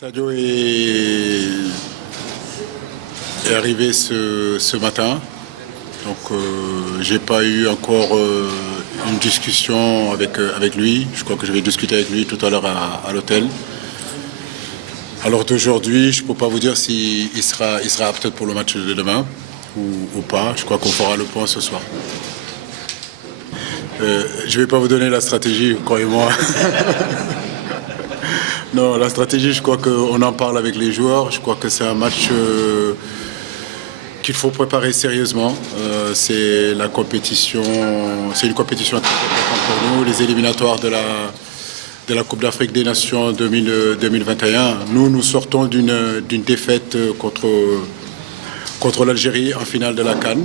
Sadio est arrivé ce matin, donc j'ai pas eu encore une discussion avec lui. Je crois que je vais discuter avec lui tout à l'heure à l'hôtel. Alors d'aujourd'hui, je ne peux pas vous dire s'il sera apte pour le match de demain ou pas. Je crois qu'on fera le point ce soir. Je ne vais pas vous donner la stratégie, croyez-moi. Non, la stratégie, je crois qu'on en parle avec les joueurs. Je crois que c'est un match qu'il faut préparer sérieusement. C'est une compétition très importante pour nous, les éliminatoires de la Coupe d'Afrique des Nations 2021. Nous sortons d'une défaite contre l'Algérie en finale de la CAN.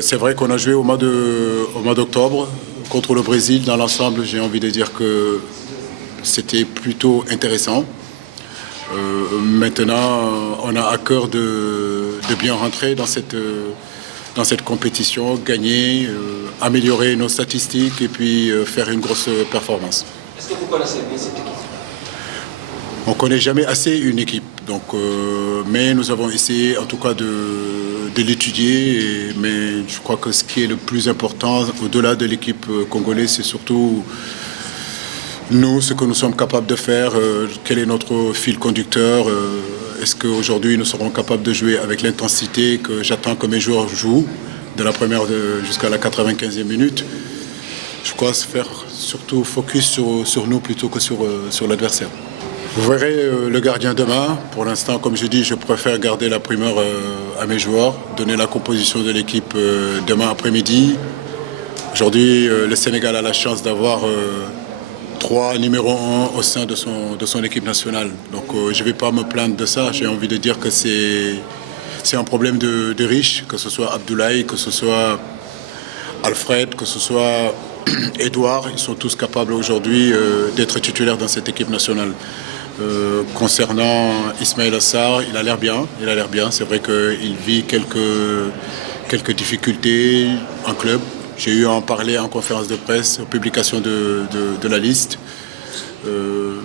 C'est vrai qu'on a joué au mois d'octobre contre le Brésil. Dans l'ensemble, j'ai envie de dire que c'était plutôt intéressant. Maintenant, on a à cœur de bien rentrer dans cette compétition, gagner, améliorer nos statistiques et puis faire une grosse performance. Est-ce que vous connaissez bien cette équipe? On ne connaît jamais assez une équipe, donc, mais nous avons essayé en tout cas de l'étudier. Mais je crois que ce qui est le plus important, au-delà de l'équipe congolaise, c'est surtout nous, ce que nous sommes capables de faire, quel est notre fil conducteur. Est-ce qu'aujourd'hui nous serons capables de jouer avec l'intensité que j'attends que mes joueurs jouent, de la première jusqu'à la 95e minute. Je crois se faire surtout focus sur nous plutôt que sur l'adversaire. Vous verrez le gardien demain. Pour l'instant, comme je dis, je préfère garder la primeur à mes joueurs, donner la composition de l'équipe demain après-midi. Aujourd'hui, le Sénégal a la chance d'avoir 3 numéros 1 au sein de son équipe nationale. Donc je ne vais pas me plaindre de ça. J'ai envie de dire que c'est un problème de riches, que ce soit Abdoulaye, que ce soit Alfred, que ce soit Edouard. Ils sont tous capables aujourd'hui d'être titulaires dans cette équipe nationale. Concernant Ismaël Assar, il a l'air bien. C'est vrai qu'il vit quelques difficultés en club. J'ai eu à en parler en conférence de presse, publication de la liste.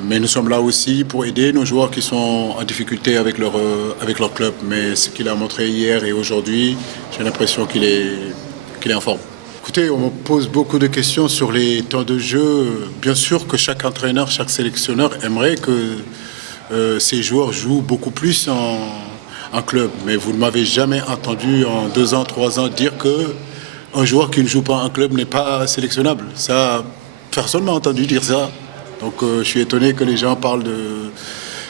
Mais nous sommes là aussi pour aider nos joueurs qui sont en difficulté avec leur club. Mais ce qu'il a montré hier et aujourd'hui, j'ai l'impression qu'il est en forme. Écoutez, on me pose beaucoup de questions sur les temps de jeu. Bien sûr que chaque entraîneur, chaque sélectionneur aimerait que ces joueurs jouent beaucoup plus en club. Mais vous ne m'avez jamais entendu en 2 ans, 3 ans dire qu'un joueur qui ne joue pas en club n'est pas sélectionnable. Ça, personne ne m'a entendu dire ça. Donc je suis étonné que les gens parlent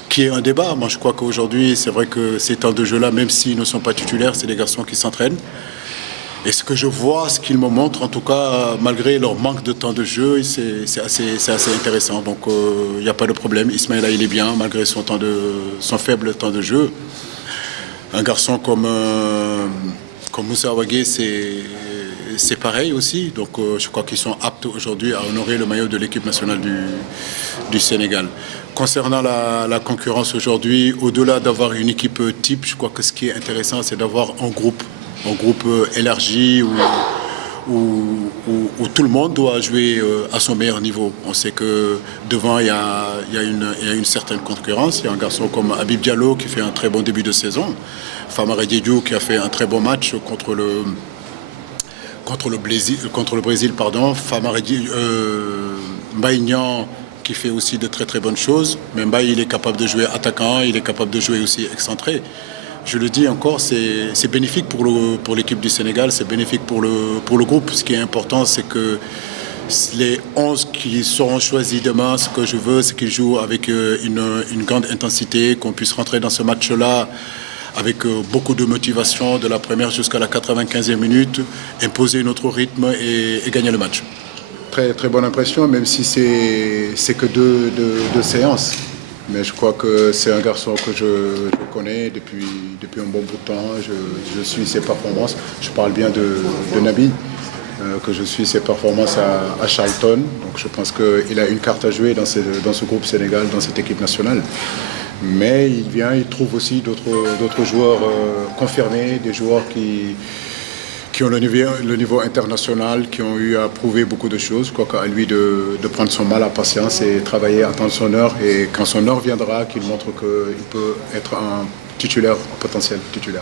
qu'il y ait un débat. Moi, je crois qu'aujourd'hui, c'est vrai que ces temps de jeu-là, même s'ils ne sont pas titulaires, c'est des garçons qui s'entraînent. Et ce que je vois, ce qu'ils me montrent, en tout cas, malgré leur manque de temps de jeu, c'est assez intéressant. Donc il n'y a pas de problème. Ismaïla, il est bien, malgré son faible temps de jeu. Un garçon comme Moussa Wagué, c'est pareil aussi. Donc je crois qu'ils sont aptes aujourd'hui à honorer le maillot de l'équipe nationale du Sénégal. Concernant la concurrence aujourd'hui, au-delà d'avoir une équipe type, je crois que ce qui est intéressant, c'est d'avoir un groupe élargi où tout le monde doit jouer à son meilleur niveau. On sait que devant, il y a une certaine concurrence. Il y a un garçon comme Habib Diallo qui fait un très bon début de saison. Famara Diédhiou qui a fait un très bon match contre le Brésil. Famara Mbaye Niang qui fait aussi de très très bonnes choses. Mais Mbaye, il est capable de jouer attaquant, il est capable de jouer aussi excentré. Je le dis encore, c'est bénéfique pour l'équipe du Sénégal, c'est bénéfique pour le groupe. Ce qui est important, c'est que les 11 qui seront choisis demain, ce que je veux, c'est qu'ils jouent avec une grande intensité, qu'on puisse rentrer dans ce match-là avec beaucoup de motivation, de la première jusqu'à la 95e minute, imposer notre rythme et gagner le match. Très, très bonne impression, même si c'est que deux séances. Mais je crois que c'est un garçon que je connais depuis un bon bout de temps. Je suis ses performances. Je parle bien de Naby, que je suis ses performances à Charlton. Donc je pense qu'il a une carte à jouer dans ce groupe Sénégal, dans cette équipe nationale. Mais il trouve aussi d'autres joueurs confirmés, des joueurs qui qui ont le niveau international, qui ont eu à prouver beaucoup de choses. Je crois qu'à lui de prendre son mal à patience et travailler, attendre son heure. Et quand son heure viendra, qu'il montre qu'il peut être un titulaire, potentiel titulaire.